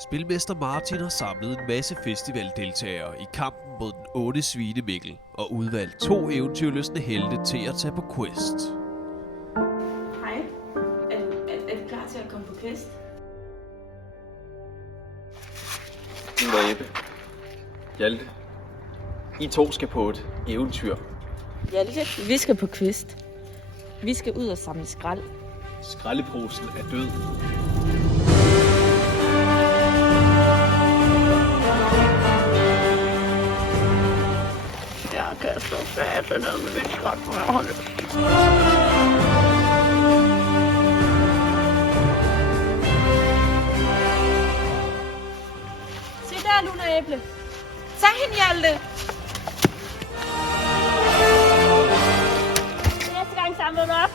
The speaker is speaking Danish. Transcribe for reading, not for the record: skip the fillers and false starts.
Spilmester Martin har samlet en masse festivaldeltagere i kampen mod den onde svine Mikkel og udvalgt 2 eventyrlystne helte til at tage på quest. Hej. Er du klar til at komme på quest? Lille og Ebbe. Hjalte. I 2 skal på et eventyr. Hjalte, vi skal på quest. Vi skal ud og samle skrald. Skraldeposen er død. Jeg kan så fat noget med det skrald på hånden. Se der, Luna Æble. Tag hende, Hjalte. Næste gang samler du op.